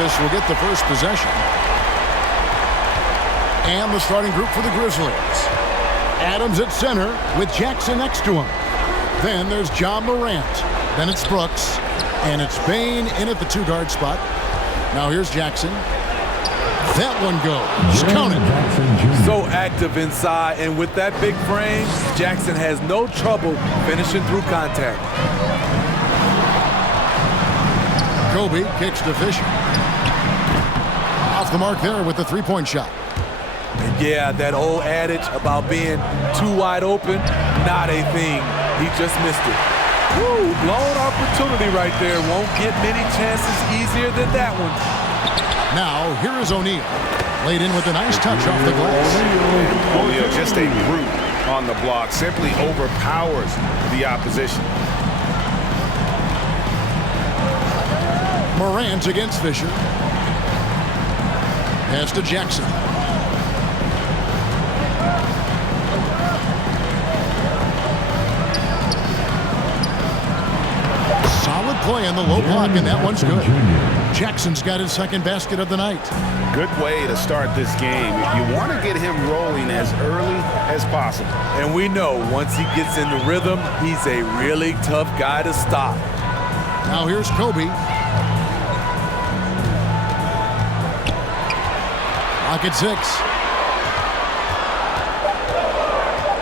Memphis will get the first possession. And the starting group for the Grizzlies. Adams at center with Jackson next to him. Then there's John Morant. Then it's Brooks. And it's Bane in at the two-guard spot. Now here's Jackson. That one goes. Count it. So active inside, and with that big frame, Jackson has no trouble finishing through contact. Kobe kicks to Fisher. Off the mark there with the three-point shot. And yeah, that old adage about being too wide open, not a thing. He just missed it. Woo, blown opportunity right there. Won't get many chances easier than that one. Now, here is O'Neal. Laid in with a nice touch off the glass. O'Neal, just a brute on the block. Simply overpowers the opposition. Morant against Fisher. Pass to Jackson. Solid play in the low block, and that one's good. Jackson's got his second basket of the night. Good way to start this game. You want to get him rolling as early as possible. And we know once he gets in the rhythm, he's a really tough guy to stop. Now here's Kobe. Lock at 6.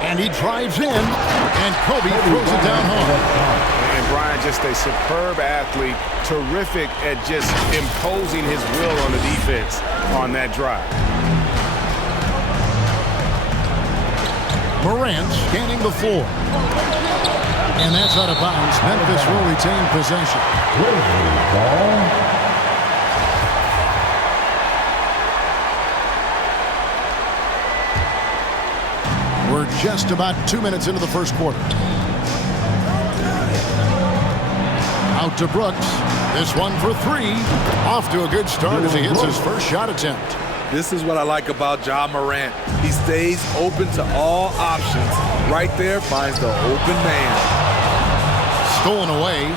And he drives in, and Kobe throws it down home. And Brian, just a superb athlete, terrific at just imposing his will on the defense on that drive. Morant scanning the floor. And that's out of bounds. Memphis will retain possession. We're just about 2 minutes into the first quarter. Out to Brooks. This one for 3. Off to a good start as he hits his first shot attempt. This is what I like about John Morant. He stays open to all options. Right there finds the open man. Stolen away.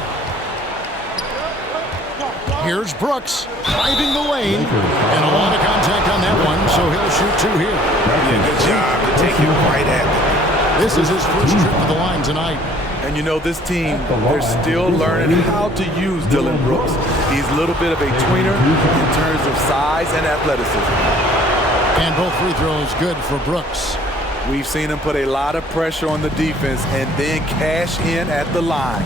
Here's Brooks driving the lane. And a lot of contact on that one, so he'll shoot 2 here. Yeah, good job to take it right at him. This is his first trip to the line tonight. And you know, this team, they're still learning how to use Dillon Brooks. He's a little bit of a tweener in terms of size and athleticism. And both free throws good for Brooks. We've seen him put a lot of pressure on the defense and then cash in at the line.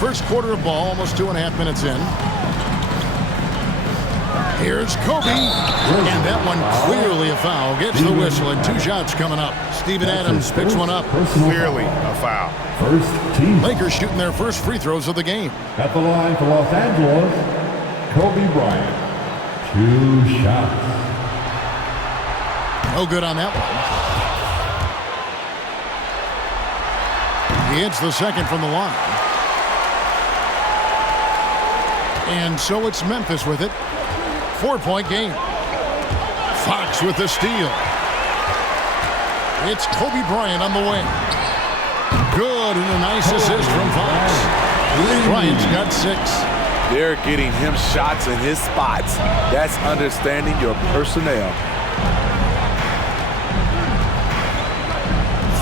First quarter of ball, almost 2.5 minutes in. Here's Kobe, and that one clearly a foul. Gets the whistle, and 2 shots coming up. Steven Adams picks one up. Clearly a foul. First team. Lakers shooting their first free throws of the game. At the line for Los Angeles, Kobe Bryant. 2 shots. No good on that one. He hits the second from the line. And so it's Memphis with it. 4-point game. Fox with the steal. It's Kobe Bryant on the wing. Good, and a nice assist from Fox. Bryant's got 6. They're getting him shots in his spots. That's understanding your personnel.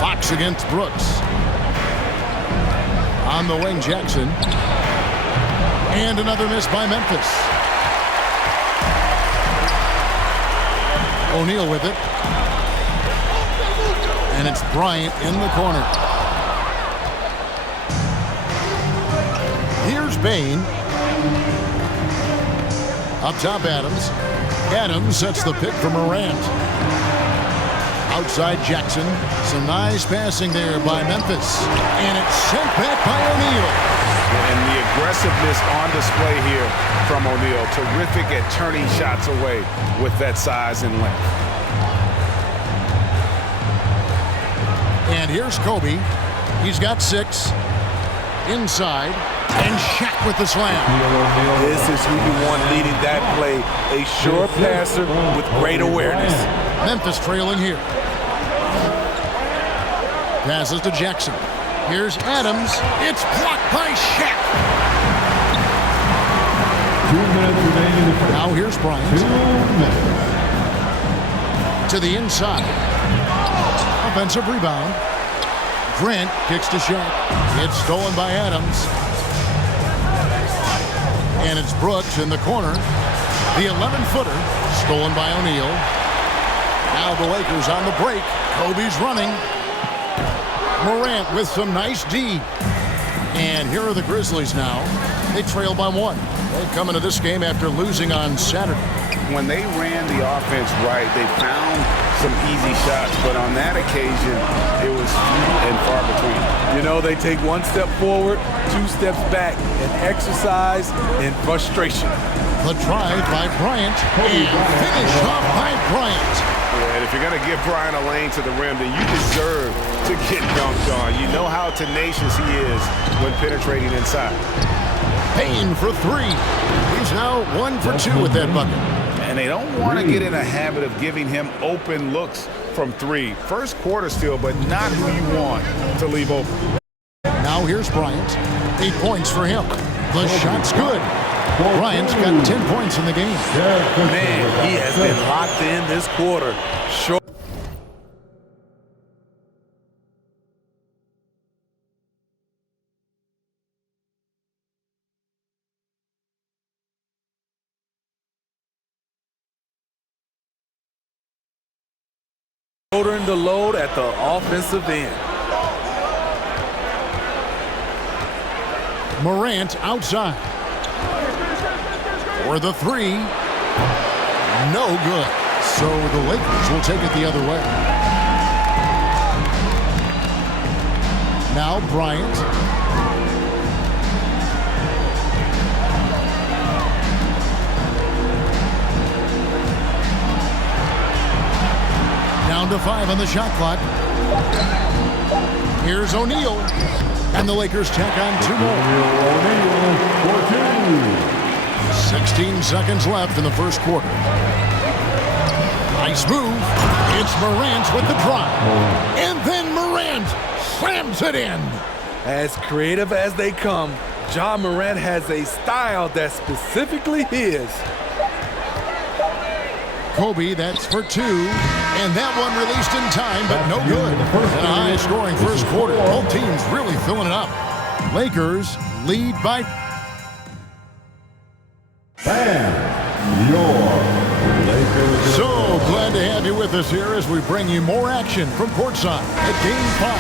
Fox against Brooks. On the wing, Jackson. And another miss by Memphis. O'Neal with it. And it's Bryant in the corner. Here's Bane. Up top, Adams. Adams sets the pick for Morant. Outside Jackson. Some nice passing there by Memphis. And it's sent back by O'Neal. And the aggressiveness on display here from O'Neal. Terrific at turning shots away with that size and length. And here's Kobe. He's got 6. Inside. And Shaq with the slam. This is who you want leading that play. A sure passer with great awareness. Memphis trailing here. Passes to Jackson. Here's Adams. It's blocked by Shaq. minutes remaining in the first. Now here's Bryant. 2 minutes. To the inside. Offensive rebound. Grant kicks to Shaq. It's stolen by Adams. And it's Brooks in the corner. The 11-footer stolen by O'Neal. Now the Lakers on the break. Kobe's running. Morant with some nice D. And here are the Grizzlies now. They trail by 1. They come into this game after losing on Saturday. When they ran the offense right, they found some easy shots, but on that occasion, it was few and far between. You know, they take 1 step forward, 2 steps back, and exercise in frustration. The drive by Bryant and finish off by Bryant. And if you're going to give Bryant a lane to the rim, then you deserve to get dunked on. You know how tenacious he is when penetrating inside. Payne for 3. He's now 1 for 2 with that bucket. And they don't want to get in a habit of giving him open looks from 3. First quarter still, but not who you want to leave open. Now here's Bryant. 8 points for him. The shot's good. Bryant's got 10 points in the game. Man, he has been locked in this quarter. Short. Shouldering the load at the offensive end. Morant outside. For the 3. No good. So the Lakers will take it the other way. Now Bryant. Down to 5 on the shot clock. Here's O'Neal. And the Lakers tack on 2 more. O'Neal for 2. 16 seconds left in the first quarter. Nice move. It's Morant with the drive. And then Morant slams it in. As creative as they come, Ja Morant has a style that's specifically his. Kobe, that's for 2. And that one released in time, but no good. And a high-scoring first quarter. Both teams really filling it up. Lakers lead by... Bam! Your Lakers. So glad to have you with us here as we bring you more action from courtside at Game 5.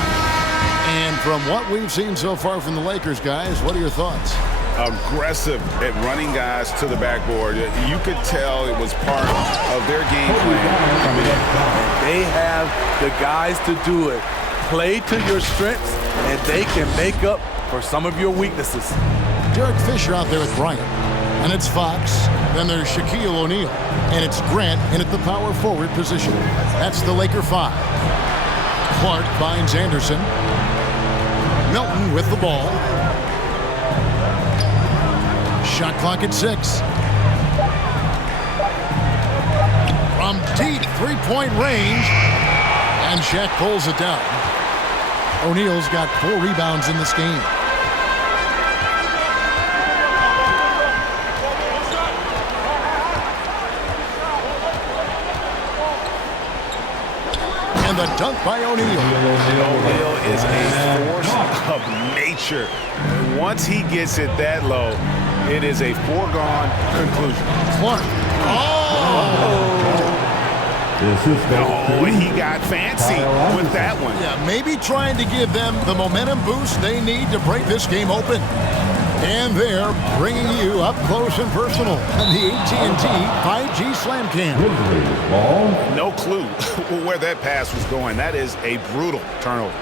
And from what we've seen so far from the Lakers, guys, what are your thoughts? Aggressive at running guys to the backboard. You could tell it was part of their game plan coming in. They have the guys to do it. Play to your strengths, and they can make up for some of your weaknesses. Derek Fisher out there with Bryant. And it's Fox. Then there's Shaquille O'Neal. And it's Grant in at the power forward position. That's the Laker 5. Clark finds Anderson. Milton with the ball. Shot clock at 6. From deep three-point range. And Shaq pulls it down. O'Neal's got 4 rebounds in this game. And the dunk by O'Neal. O'Neal is a force of nature. Once he gets it that low, it is a foregone conclusion. Clark. Oh, he got fancy with that one. Yeah, maybe trying to give them the momentum boost they need to break this game open. And they're bringing you up close and personal on the AT&T 5G Slam Cam. No clue where that pass was going. That is a brutal turnover.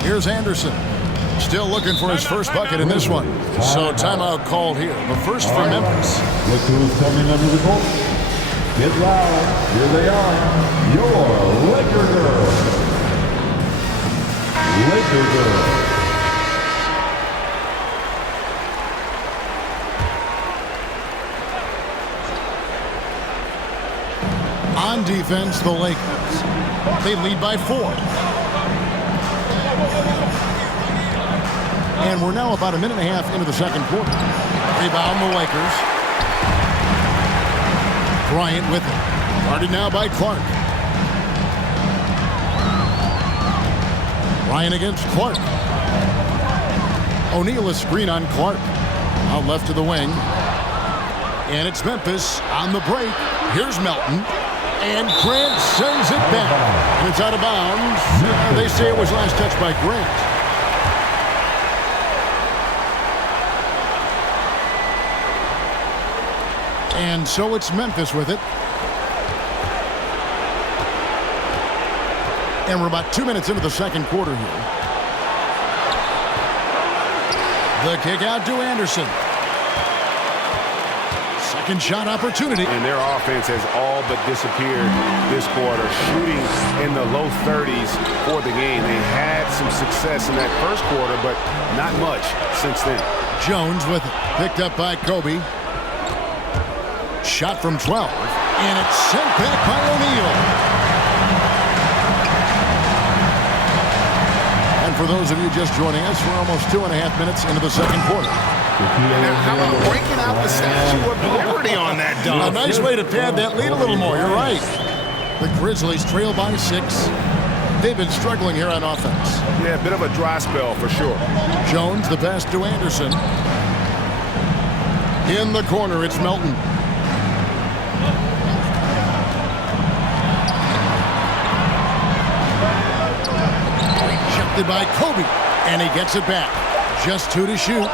Here's Anderson. Still looking for his first bucket in this one. So timeout called here. The first for Memphis. Look who's coming under the court. Get loud. Here they are. Your Laker girls. Laker girls. On defense, the Lakers. They lead by 4. And we're now about a minute and a half into the second quarter. Rebound the Lakers. Bryant with it. Guarded now by Clark. Bryant against Clark. O'Neal is screen on Clark. Out left to the wing. And it's Memphis on the break. Here's Melton. And Grant sends it back. And it's out of bounds. They say it was last touched by Grant. And so it's Memphis with it. And we're about 2 minutes into the second quarter here. The kick out to Anderson. Second shot opportunity. And their offense has all but disappeared this quarter, shooting in the low 30s for the game. They had some success in that first quarter, but not much since then. Jones with it. Picked up by Kobe. Shot from 12. And it's sent back by O'Neal. And for those of you just joining us, we're almost 2.5 minutes into the second quarter. Now, how about breaking out the Statue of Liberty on that dunk? A nice way to pad that lead a little more. You're right. The Grizzlies trail by 6. They've been struggling here on offense. Yeah, a bit of a dry spell for sure. Jones, the pass to Anderson. In the corner, it's Melton. Rejected by Kobe, and he gets it back. Just 2 to shoot.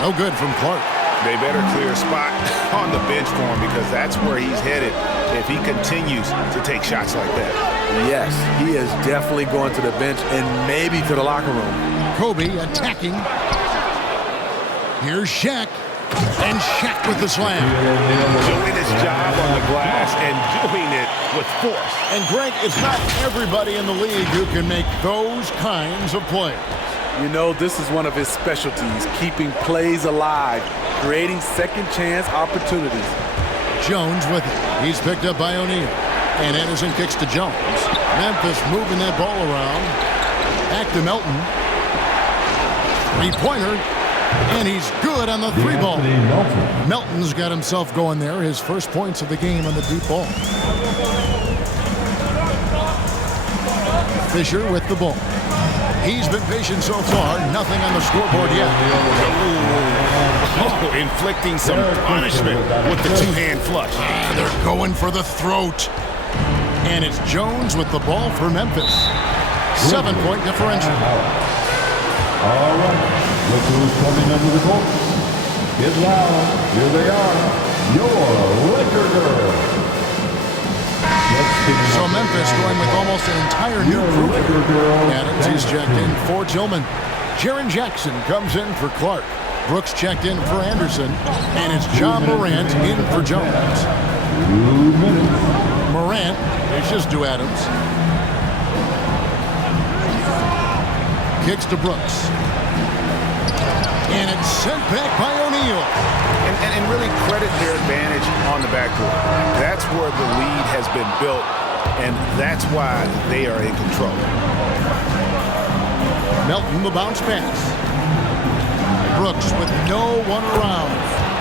No good from Clark. They better clear a spot on the bench for him because that's where he's headed if he continues to take shots like that. Yes, he is definitely going to the bench and maybe to the locker room. Kobe attacking. Here's Shaq. And Shaq with the slam. Doing his job on the glass and doing it with force. And Greg, it's not everybody in the league who can make those kinds of plays. You know, this is one of his specialties, keeping plays alive, creating second chance opportunities. Jones with it. He's picked up by O'Neal. And Anderson kicks to Jones. Memphis moving that ball around. Back to Melton. Three-pointer. And he's good on the three ball. Melton's got himself going there. His first points of the game on the deep ball. Fisher with the ball. He's been patient so far. Nothing on the scoreboard yet. Oh, inflicting some punishment with the two-hand flush. They're going for the throat. And it's Jones with the ball for Memphis. 7-point differential. All right. Look who's coming under the court. Get loud. Here they are. Your Laker girls. So Memphis going with almost an entire new group. Adams, he's checked in for Tillman. Jaren Jackson comes in for Clark. Brooks checked in for Anderson. And it's John Morant in for Jones. 2 minutes. Morant, it's just to Adams. Kicks to Brooks. And it's sent back by O'Neal. And really credit their advantage on the backcourt. That's where the lead has been built, and that's why they are in control. Melton, the bounce pass. Brooks with no one around.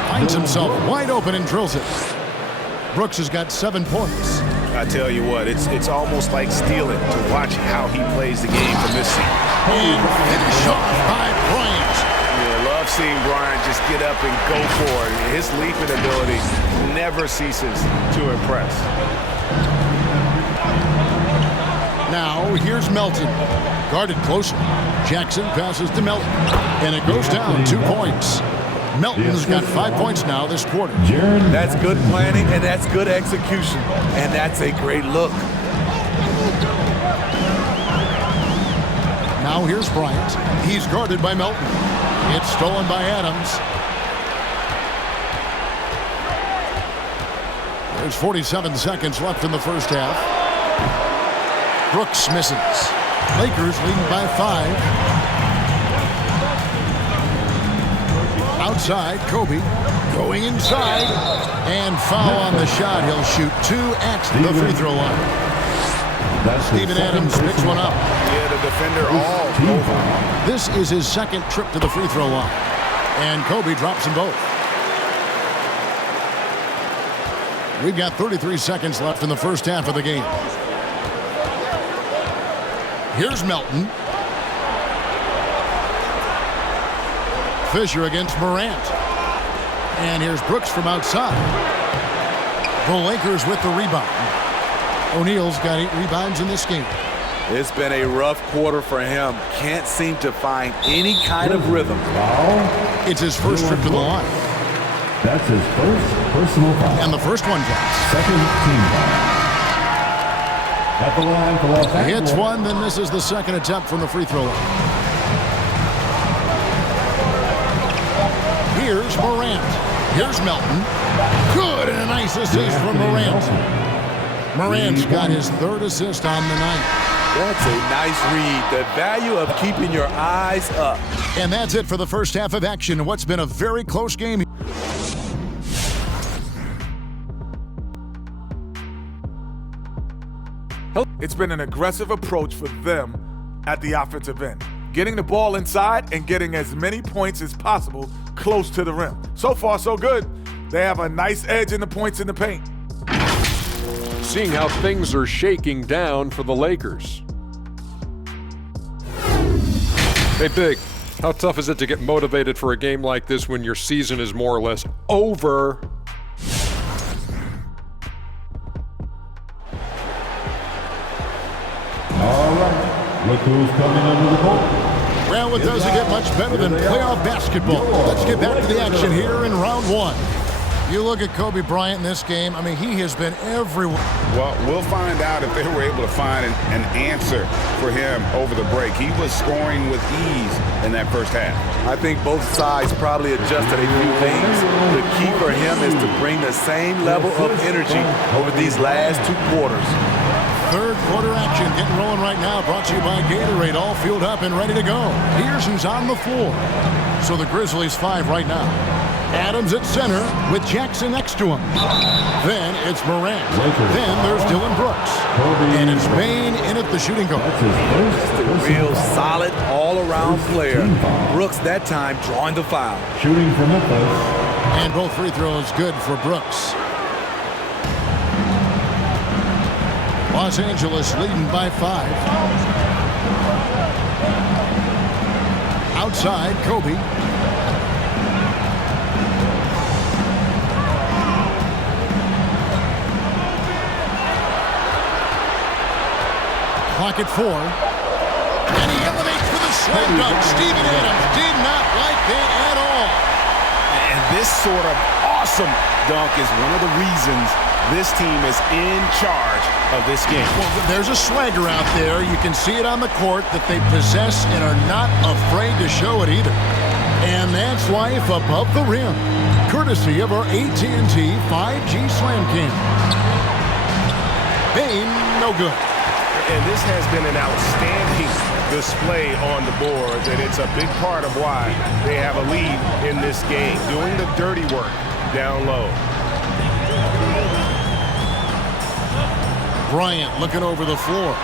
Finds himself wide open and drills it. Brooks has got 7 points. I tell you what, it's almost like stealing to watch how he plays the game from this seat. And finish off by Bryant. Love seeing Bryant just get up and go for it. His leaping ability never ceases to impress. Now here's Melton. Guarded closer. Jackson passes to Melton. And it goes down 2 points. Melton's got 5 points now this quarter. That's good planning and that's good execution. And that's a great look. Now here's Bryant. He's guarded by Melton. It's stolen by Adams. There's 47 seconds left in the first half. Brooks misses. Lakers leading by 5. Outside, Kobe going inside. And foul on the shot. He'll shoot 2 at the free throw line. Steven Adams picks one up. Yeah, the defender all over. This is his second trip to the free throw line. And Kobe drops them both. We've got 33 seconds left in the first half of the game. Here's Melton. Fisher against Morant. And here's Brooks from outside. The Lakers with the rebound. O'Neal's got 8 rebounds in this game. It's been a rough quarter for him. Can't seem to find any kind of rhythm. It's his first trip to the line. That's his first personal foul. And the first one drops. Second team foul. At the line for Los Angeles. Hits one, then misses the second attempt from the free throw line. Here's Morant. Here's Melton. Good, and a nice assist from Morant. Morant's got his 3rd assist on the night. That's a nice read. The value of keeping your eyes up. And that's it for the first half of action in what's been a very close game. It's been an aggressive approach for them at the offensive end, getting the ball inside and getting as many points as possible close to the rim. So far, so good. They have a nice edge in the points in the paint. Seeing how things are shaking down for the Lakers. Hey, Big, how tough is it to get motivated for a game like this when your season is more or less over? All right. Look who's coming under the ball. Well, it doesn't get much better than playoff basketball. Let's get back to the action here in round 1. You look at Kobe Bryant in this game, I mean, he has been everywhere. Well, we'll find out if they were able to find an answer for him over the break. He was scoring with ease in that first half. I think both sides probably adjusted a few things. The key for him is to bring the same level of energy over these last 2 quarters. Third quarter action getting rolling right now, brought to you by Gatorade, all fueled up and ready to go. Here's who's on the floor. So the Grizzlies 5 right now. Adams at center with Jackson next to him. Then it's Morant. Then there's Dylan Brooks. And it's Bane in at the shooting guard. Just a real solid all-around player. Brooks that time drawing the foul. Shooting for Memphis. And both free throws good for Brooks. Los Angeles leading by 5. Outside, Kobe. Clock at 4. And he elevates for the slam dunk. Steven Adams did not like that at all. And this sort of awesome dunk is one of the reasons this team is in charge of this game. Well, there's a swagger out there. You can see it on the court that they possess and are not afraid to show it either. And that's life above the rim, courtesy of our AT&T 5G Slam Cam. Bane, no good. And this has been an outstanding display on the board, and it's a big part of why they have a lead in this game, doing the dirty work down low. Bryant looking over the floor.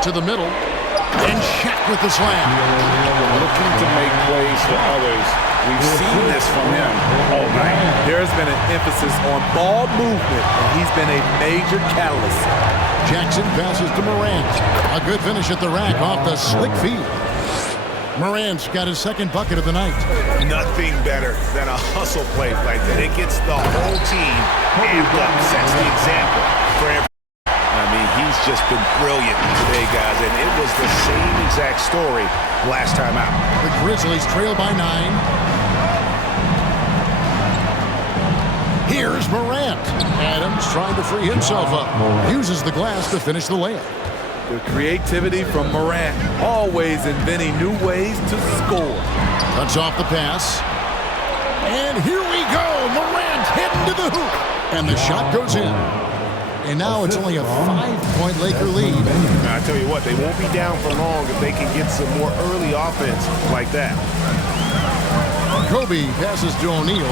To the middle. And Shaq with the slam. Looking to make plays for others. We've seen this from him all night. There's been an emphasis on ball movement, and he's been a major catalyst. Jackson passes to Morant. A good finish at the rack off the slick feed. Morant's got his second bucket of the night. Nothing better than a hustle play like that. It gets the whole team amped up, sets the example for everyone. I mean, he's just been brilliant today, guys, and it was the same exact story last time out. The Grizzlies trail by 9. Here's Morant. Adams trying to free himself up. Uses the glass to finish the layup. The creativity from Morant, always inventing new ways to score. Cuts off the pass. And here we go. Morant heading to the hoop. And the shot goes in. And now it's only a 5-point Laker lead. Now, I tell you what, they won't be down for long if they can get some more early offense like that. Kobe passes to O'Neal.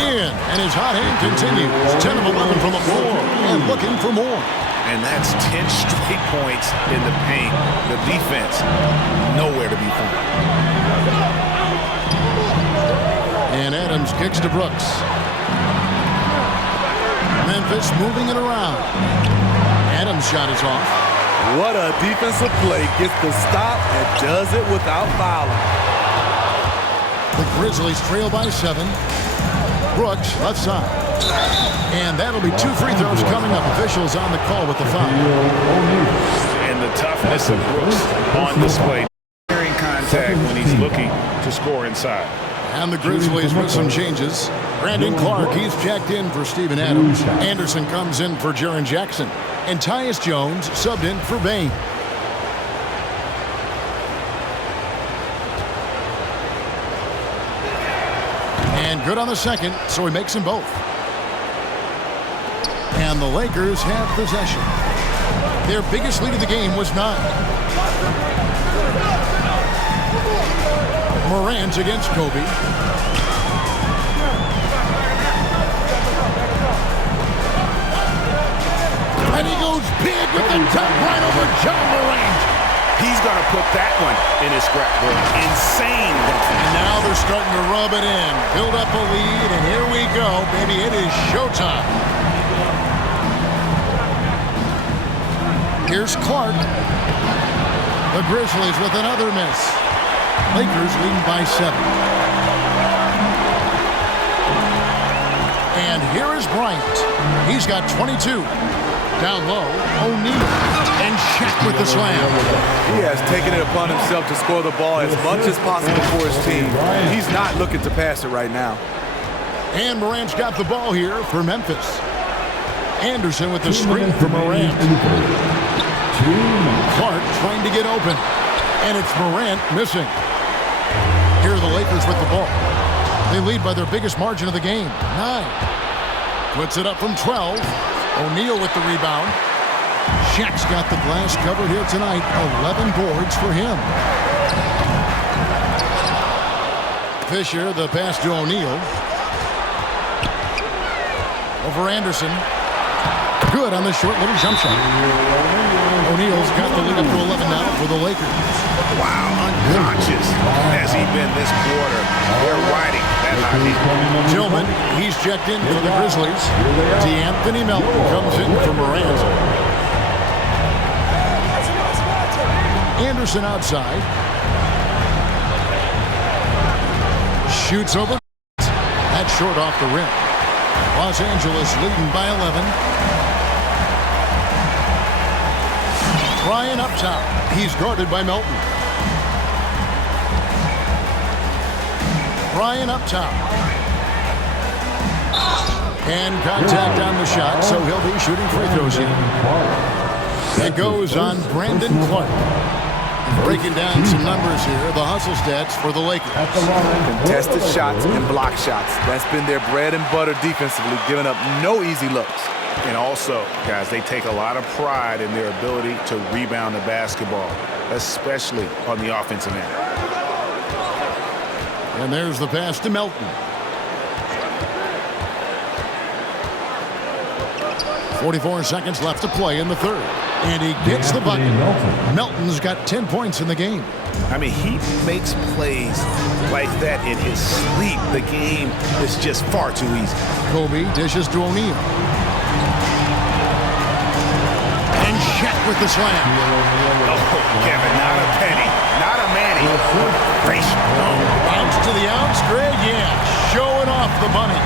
In, and his hot hand continues. 10 of 11 from the floor, and looking for more. And that's 10 straight points in the paint. The defense, nowhere to be found. And Adams kicks to Brooks. Memphis moving it around. Adams' shot is off. What a defensive play. Gets the stop and does it without fouling. The Grizzlies trail by 7. Brooks, left side. And that'll be 2 free throws coming up. Officials on the call with the foul. And the toughness of Brooks on display. Carrying contact when he's looking to score inside. And the Grizzlies with some changes. Brandon Clark, he's checked in for Steven Adams. Anderson comes in for Jaren Jackson. And Tyus Jones subbed in for Bane. And good on the second, so he makes them both. And the Lakers have possession. Their biggest lead of the game was 9. Morant against Kobe. And he goes big with the top right over John Morant. He's going to put that one in his scrapbook. Insane. And now they're starting to rub it in. Build up a lead, and here we go, baby. It is showtime. Here's Clark. The Grizzlies with another miss. Lakers leading by 7. And here is Bryant. He's got 22. Down low, O'Neal. And Shaq with the slam. He has taken it upon himself to score the ball as much as possible for his team. He's not looking to pass it right now. And Morant's got the ball here for Memphis. Anderson with the screen for Morant. Clark trying to get open. And it's Morant missing. Here are the Lakers with the ball. They lead by their biggest margin of the game, 9. Puts it up from 12. O'Neal with the rebound. Shaq's got the glass covered here tonight. 11 boards for him. Fisher, the pass to O'Neal. Over Anderson. Good on the short little jump shot. O'Neal's got the lead up to 11 now for the Lakers. Wow, unconscious has he been this quarter. They're riding that high lead. Tillman, he's checked in for the Grizzlies. D'Anthony Melton comes in for Morant. Anderson outside. Shoots over. That's short off the rim. Los Angeles leading by 11. Ryan up top. He's guarded by Melton. Ryan up top. And contact on the shot, so he'll be shooting free throws here. It goes on Brandon Clark. Breaking down some numbers here, the hustle stats for the Lakers. Contested shots and block shots. That's been their bread and butter defensively, giving up no easy looks. And also, guys, they take a lot of pride in their ability to rebound the basketball, especially on the offensive end. And there's the pass to Melton. 44 seconds left to play in the third. And he gets the bucket. Melton's got 10 points in the game. I mean, he makes plays like that in his sleep. The game is just far too easy. Kobe dishes to O'Neal. And Shaq with the slam. Oh, Kevin, not a penny, not a manny. Bounce to the ounce, Greg, yeah. Showing off the bunny.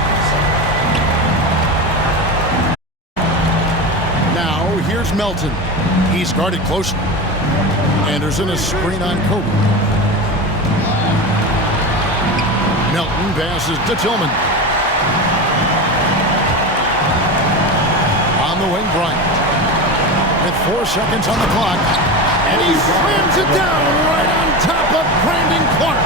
Now, here's Melton. He's guarded closely. Anderson is screen on Kobe. Melton passes to Tillman. On the wing, Bryant. With 4 seconds on the clock. And he slams it down right on top of Brandon Clark.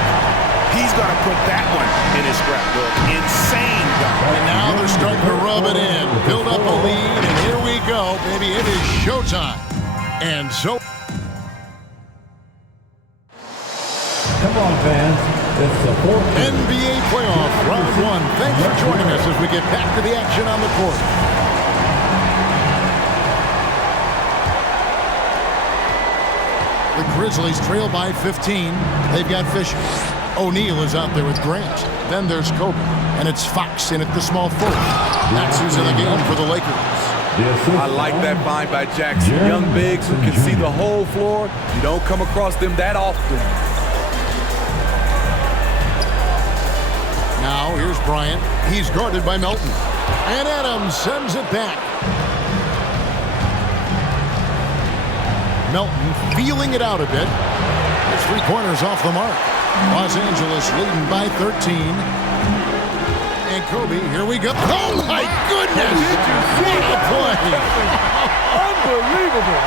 He's going to put that one in his scrapbook. Insane dunk. And now they're starting to rub it in. Build up a lead, and here we go, baby. It is showtime. And so... Come on, fans. It's the fourth. NBA playoff round one. Thanks for joining us as we get back to the action on the court. The Grizzlies trail by 15. They've got Fisher. O'Neal is out there with Grant. Then there's Kobe. And it's Fox in at the small forward. That's who's in the game for the Lakers. I like that find by Jackson. Young bigs who can see the whole floor. You don't come across them that often. Now here's Bryant. He's guarded by Melton. And Adams sends it back. Melton feeling it out a bit. His three-pointers off the mark. Los Angeles leading by 13. And Kobe, here we go. Oh, my goodness! What a play! Unbelievable.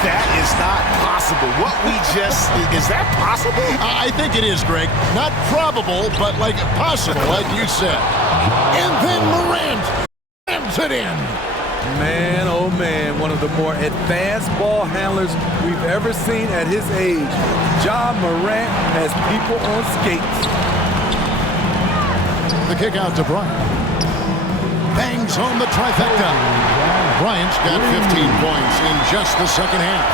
That is not possible. What we just, is that possible? I think it is, Greg. Not probable, but like possible, like you said. And then Morant slams it in. Man, oh man, one of the more advanced ball handlers we've ever seen at his age. Ja Morant has people on skates. The kick out to Bryant. Bangs home the trifecta. Bryant's got 15 points in just the second half.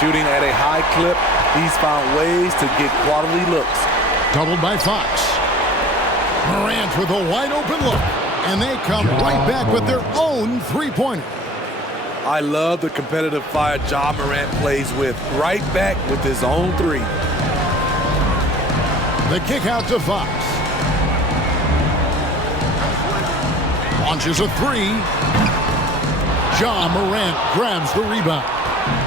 Shooting at a high clip, he's found ways to get quality looks. Doubled by Fox. Morant with a wide open look. And they come right back with their own three-pointer. I love the competitive fire Ja Morant plays with. Right back with his own three. The kick out to Fox. Launches a three. Ja Morant grabs the rebound.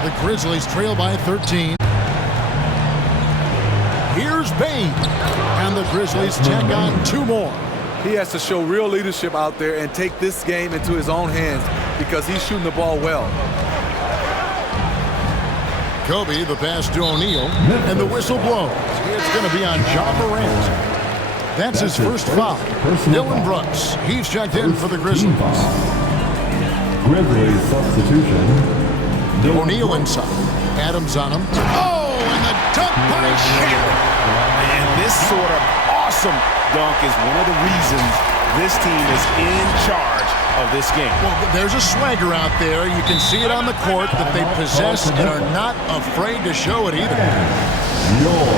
The Grizzlies trail by 13. Here's Bane. And the Grizzlies tack on two more. He has to show real leadership out there and take this game into his own hands because he's shooting the ball well. Kobe, the pass to O'Neal, and the whistle blows. It's going to be on Ja Morant. That's his first foul. Dylan Brooks, he's checked in for the Grizzlies. Grizzlies substitution. O'Neal inside. Adams on him. Oh, and the dunk by Shaq. And this sort of awesome dunk is one of the reasons this team is in charge of this game. Well, there's a swagger out there. You can see it on the court that they possess and are not afraid to show it either. Your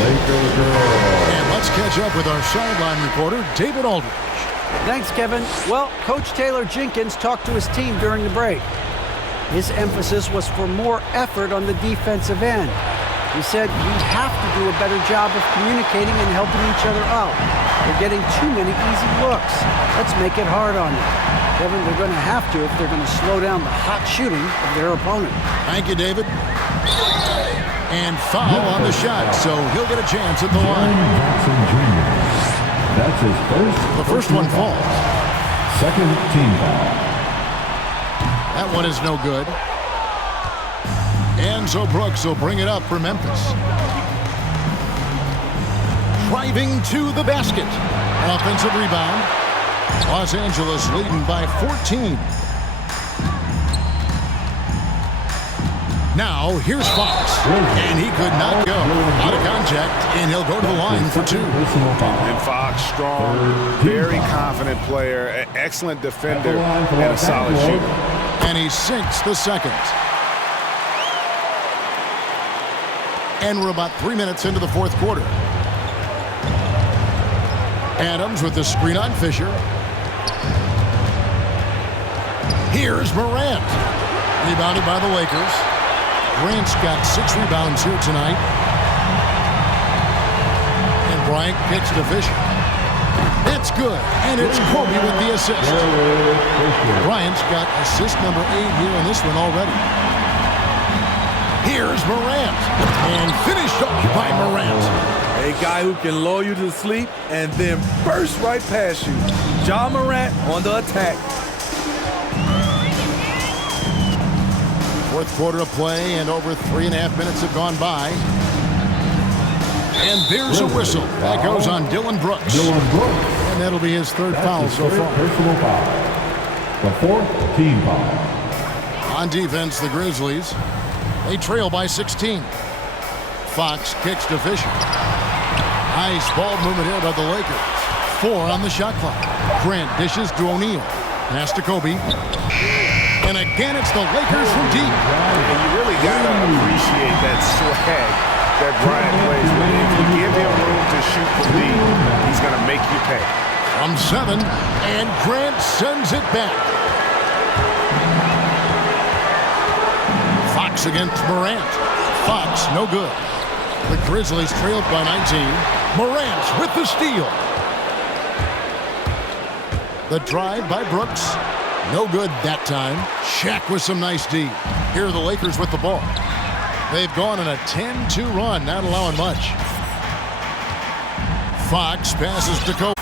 Laker girl. And let's catch up with our sideline reporter, David Aldridge. Thanks, Kevin. Well, Coach Taylor Jenkins talked to his team during the break. His emphasis was for more effort on the defensive end. He said we have to do a better job of communicating and helping each other out. They're getting too many easy looks. Let's make it hard on them. Kevin, they're going to have to if they're going to slow down the hot shooting of their opponent. Thank you, David. And foul on the shot, so he'll get a chance at the line. Jackson Jr. That's his first. The first one falls. Second team foul. That one is no good. And so Brooks will bring it up for Memphis. Driving to the basket. Offensive rebound. Los Angeles leading by 14. Now, here's Fox. And he could not go. Out of contact, and he'll go to the line for two. And Fox, strong, very confident player, an excellent defender, and a solid shooter. And he sinks the second. And we're about 3 minutes into the fourth quarter. Adams with the screen on Fisher. Here's Morant. Rebounded by the Lakers. Grant's got 6 rebounds here tonight. And Bryant kicks to Fisher. It's good. And it's Kobe with the assist. Bryant's got assist number 8 here in this one already. Here's Morant. And finished off by Morant. A guy who can lull you to sleep and then burst right past you. Ja Morant on the attack. Fourth quarter of play, and over 3.5 minutes have gone by. And there's a whistle. That goes on Dylan Brooks. And that'll be his third foul so far. Personal foul. The fourth team foul. On defense, the Grizzlies, they trail by 16. Fox kicks to Fisher. Nice ball movement here by the Lakers. 4 on the shot clock. Grant dishes to O'Neal. Pass to Kobe. And again, it's the Lakers from deep. And you really got to appreciate that swag that Bryant plays with. If you give him room to shoot from deep, he's going to make you pay. From 7, and Grant sends it back. Fox against Morant. Fox, no good. The Grizzlies trailed by 19. Morant with the steal. The drive by Brooks. No good that time. Shaq with some nice D. Here are the Lakers with the ball. They've gone on a 10-2 run, not allowing much. Fox passes to Kobe.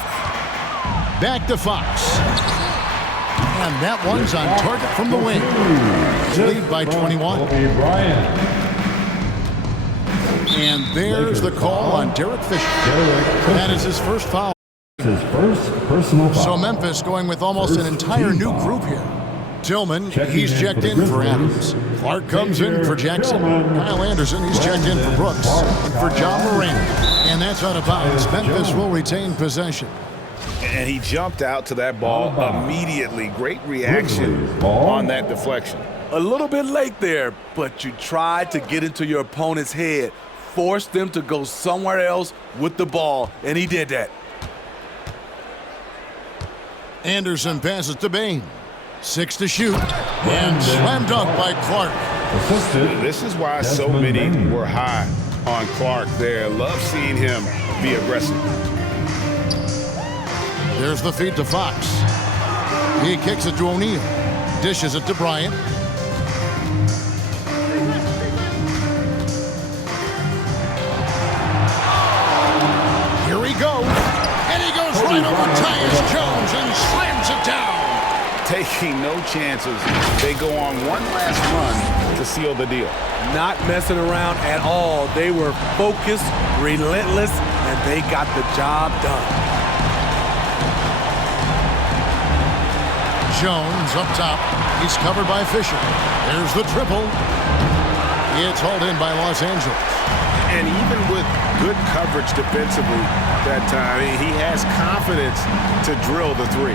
Back to Fox. And that one's on target from the wing. Lead by 21. And there's the call on Derek Fisher. That is his first foul. His first personal foul. So Memphis going with almost an entire new group here. Tillman, he's checked in for Adams. Clark comes in for Jackson. Kyle Anderson, he's checked in for Brooks. And for John Morant. And that's out of bounds. Memphis will retain possession. And he jumped out to that ball immediately. Great reaction on that deflection. A little bit late there, but you tried to get into your opponent's head. Forced them to go somewhere else with the ball, and he did that. Anderson passes to Bain. 6 to shoot. And slam dunk by Clark. This is why so many were high on Clark there. Love seeing him be aggressive. There's the feed to Fox. He kicks it to O'Neal. Dishes it to Bryant. Here he goes. And he goes right over Tyus Jones and slams it down. Taking no chances. They go on one last run to seal the deal. Not messing around at all. They were focused, relentless, and they got the job done. Jones up top. He's covered by Fisher. There's the triple. It's hauled in by Los Angeles. And even with good coverage defensively that time, he has confidence to drill the 3.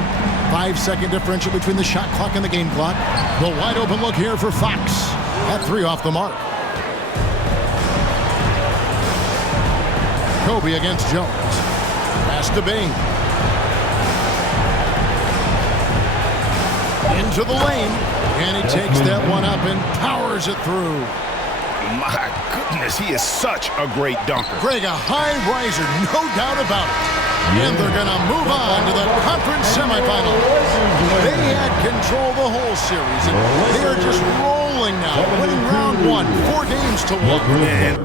5-second differential between the shot clock and the game clock. The wide open look here for Fox. At 3 off the mark. Kobe against Jones. Pass to Bain. Into the lane. And he takes that one up and powers it through. My goodness, he is such a great dunker. Greg, a high riser, no doubt about it. And they're going to move on to the conference semifinals. They had control the whole series, and they are just rolling now, winning round 1, 4 games to 1. And